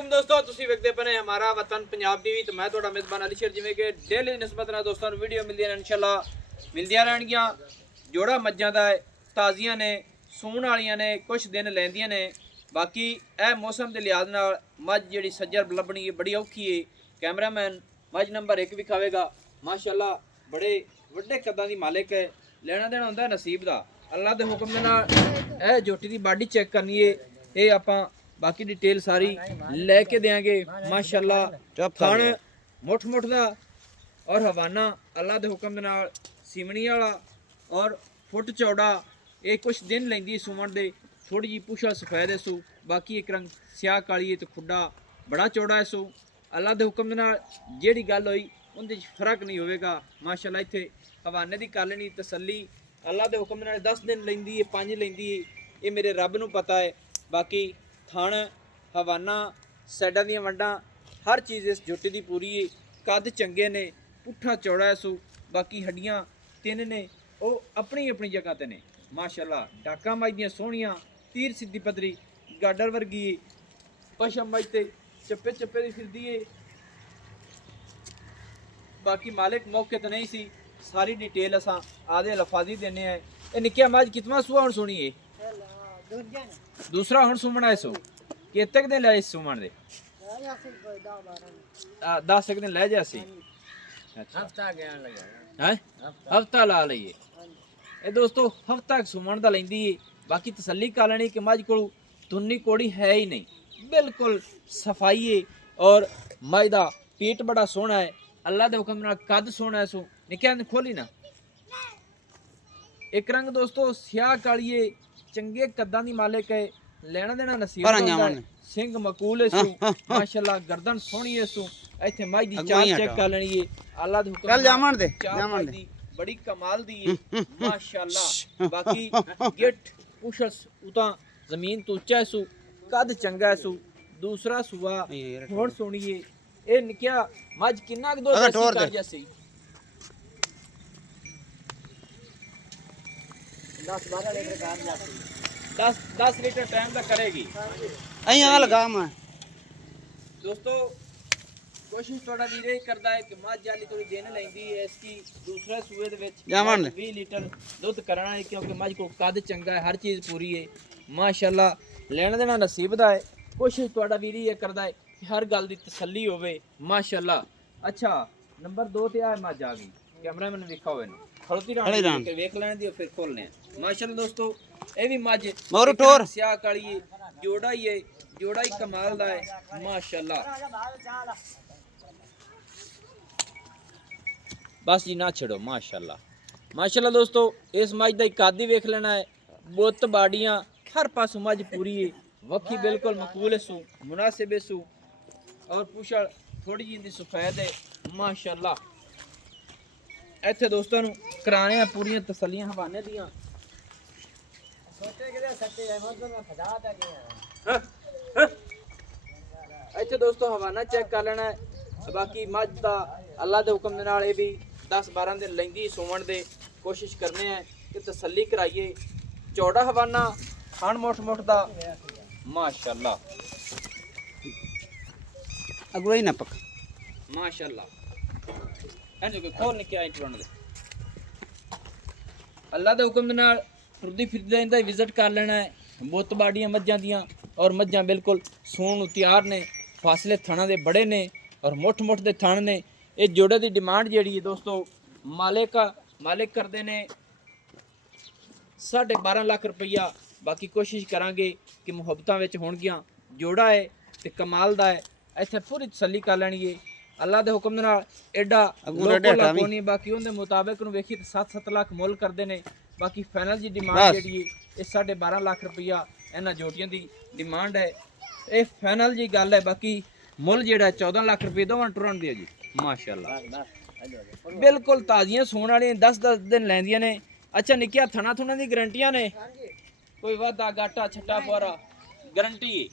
वालेकुम दोस्तों, तुसी वेखदे पने हमारा वतन पंजाब टीवी ते मैं तुहाडा मेज़बान अली शेर। जिवें कि डेली निस्बत नाल दोस्तां नूं वीडियो मिलदियां ने, इंशाअल्लाह मिलदियां रहणगियां। जोड़ा मज्जां दा ताज़ियां ने, सूण वालियां ने, कुछ दिन लैंदियां ने। बाकी ए मौसम दे लिहाज नाल मझ जिहड़ी सज्जर लब्भणी है बड़ी औखी है। कैमरामैन मझ नंबर 1 विखावेगा। माशाअल्लाह बड़े वड्डे कद्दां दी मालिक है। लेना देना हुंदा नसीब दा। अल्लाह दे हुक्म दे नाल ए झोटी दी बाडी चेक करनी है। ये आपां बाकी डिटेल सारी लेके देंगे। माशाअल्लाह खान मुठ मुठ दा और हवाना अल्लाह दे हुक्म दे नाल सिमणी वाला और फुट चौड़ा। ये कुछ दिन लैंदी सूवण दे। थोड़ी जी पुछा सफेद है सू, बाकी एक रंग स्याह काली है तो खुड्डा बड़ा चौड़ा है सू। अल्लाह दे हुक्म दे नाल जेड़ी गल होई उनदे फर्क नहीं होवेगा। माशाअल्लाह इत्थे हवाने दी कालनी तसल्ली अल्लाह दे हुक्म दे नाल 10 दिन लैंदी है, 5 लैंदी है, ये मेरे रब नूं पता है। बाकी थण हवाना सैडा दी वंडा हर चीज़ इस झोटी की पूरी है। कद चंगे ने, पुट्ठा चौड़ा है सू। बाकी हड्डियां 3 ने, वो अपनी अपनी जगह ते ने। माशाअल्लाह डाका मज दियां सोहणियां, तीर सीधी पदरी गाडर वर्गी है। पशम मज ते चप्पे चप्पे दी फिरदी है। बाकी मालिक मौके तो नहीं सी, सारी डिटेल असां आधे लफाजी देने हैं। ये निक्किया मज कितना सुआ हुण सुनी है? दूसरा हुण सुमना है सो कि तक दिन ले सुमन दे 10 दिन ले जासी। हफ्ता गया लगा हैं हफ्ता ला लईए। ए दोस्तों हफ्ता सुमन दा लैंदी है। बाकी तसल्ली कर लेनी कि मझ कोल तुन्नी कोड़ी है ही नहीं, बिल्कुल सफाई है। और मझ दा पीठ बड़ा सोहना है। अल्लाह दे हुक्म नाल कद सोहना है सो। निक्किया खोली ना एक रंग दोस्तों स्याह काली है, चंगे कद्दां दी मालिक है। लेना देना नसीब दा सिंह मकूल है सू। माशाअल्लाह गर्दन सोहनी है सू। इत्थे मझ दी चाल चेक कर लेनी है। अल्लाह दे हुक्म चल जामन दे बड़ी कमाल दी है माशाअल्लाह। बाकी गिट पुछस उता जमीन तो ऊंचा है सू, कद चंगा है सू। दूसरा सुआ हुण सोहनी है। ए निक्किया मझ किन्ना क दूध कर जैसी 10-12 लीटर काम जाती 10 लीटर टाइम तक करेगी। अई आ लगा मैं दोस्तों कोशिश थोड़ा वीरे करदा है कि मझ जाली थोड़ी दिन लैंदी है। इसकी दूसरे सूए दे विच 20 लीटर दुध करना है, क्योंकि मझ को कद चंगा है, हर चीज़ पूरी है। माशाअल्लाह लेना देना नसीब दा है। कोशिश थोड़ा वीरे ये करदा है कि हर गल दी तसल्ली होवे। माशाअल्लाह अच्छा नंबर 2 ते आ मझ आ गई। कैमरामैन विखा होवे खड़ोती रहनी के वेख लेने दी फिर खोलने। माशाअल्लाह दोस्तों ए भी मझ मोर ठोर स्याह काली है, जोड़ा ही है, जोड़ा ही कमाल दा है। माशाअल्लाह बस जी ना छड़ो। माशाअल्लाह माशाअल्लाह दोस्तों इस मझ दा कद ही वेख लेना है। बुत बाड़ियां हर पास मझ पूरी है। वक्खी बिल्कुल मकबूल है सू, मुनासिब है सू। और पुछड़ थोड़ी जी दी सफेद है। माशाअल्लाह इत्थे दोस्तों नूं कराने आ पूरियां तसल्लियां हवाने दियां। इत्थे दोस्तों हवाना चेक कर लेना है। बाकी मझ दा अल्लाह दे हुक्म दे नाल भी 10-12 दिन लैंदी सोवण दे। कोशिश करने हैं कि तसल्ली कराइए। चौड़ा हवाना खान मुठ मुठ दा माशाअल्लाह अगुई ना पक माशाअल्लाह। एंड कोई खोल निके आई टुरन दे अल्लाह दे हुक्म दे नाल टुरदी फिरदी इंदा विजिट कर लेना है। बुत बाड़ियां मज्जां दियां और मज्जां बिल्कुल सूण तैयार ने। फासले थणा दे बड़े ने और मुठ मुठ दे थण ने। ये जोड़े दी डिमांड जेड़ी है दोस्तों मालिक करदे ने 12.5 लाख रुपया। बाकी कोशिश करांगे कि मुहब्बतां विच होणगियां। जोड़ा है ते कमाल दा है। इत्थे पूरी तसल्ली कर लैनी है। अल्लाह दे हुक्म दे नाल एडा कोनी। बाकी उनके मुताबिक नूं वेखी 7-7 लाख मुल करदे ने। बाकी फाइनल जी डिमांड जेड़ी है ये 12.5 लाख रुपया इन्हां जोटियां दी डिमांड है। ये फाइनल जी गल है। बाकी मुल जेड़ा 14 लाख रुपये दोवां टुरन दिया जी। माशाअल्लाह बिल्कुल ताजियां सूण वालियां 10-10 दिन लैंदियां ने। अच्छा निक्किया थणा थुणा दी गारंटियां ने? कोई वादा गाटा छट्टा फुआरा गारंटी है?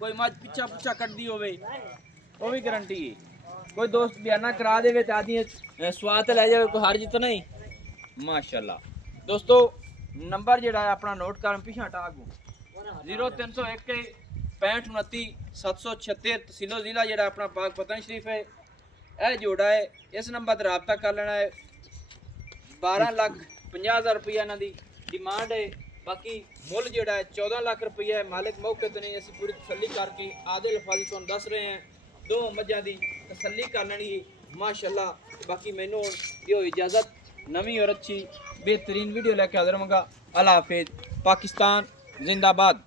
कोई मझ पिछा पुछा कटदी होवे वो भी गारंटी है? कोई दोस्त बयाना करा दे आदमी स्वाद लै जाए, कोई हर्ज तो नहीं? माशाअल्लाह दोस्तों नंबर जेड़ा है अपना नोट कर पिछा टाक 0301 65 29 776 तहसीलो ज़िला ਜਿਹੜਾ ਆਪਣਾ ਪਾਕ ਪਤਨ ਸ਼ਰੀਫ ਹੈ। ਇਹ ਜੋੜਾ ਹੈ, ਇਸ ਨੰਬਰ ਤੇ ਰਾਬਤਾ ਕਰ ਲੈਣਾ ਹੈ। 12,50,000 ਰੁਪਇਆ ਇਹਨਾਂ ਦੀ ਡਿਮਾਂਡ ਹੈ। ਬਾਕੀ ਮੁੱਲ ਜਿਹੜਾ ਹੈ 14 ਲੱਖ ਰੁਪਇਆ ਹੈ। ਮਾलिक ਮੌਕੇ ਤੇ ਨਹੀਂ, ਅਸੀਂ ਪੂਰੀ ਤਸੱਲੀ ਕਰਕੇ ਆਦੇ ਲਫਾਜ਼ੀ ਤੁਹਾਨੂੰ ਦੱਸ ਰਹੇ ਹਾਂ। ਦੋ ਮੱਝਾਂ ਦੀ ਤਸੱਲੀ ਕਰ ਲੈਣੀ ਮਾਸ਼ਾਅੱਲਾ। ਬਾਕੀ ਮੈਨੂੰ ਦਿਓ ਇਜਾਜ਼ਤ, ਨਵੀਂ और अच्छी बेहतरीन वीडियो लेके हाजिर होऊंगा। अल्लाह हाफिज। पाकिस्तान जिंदाबाद।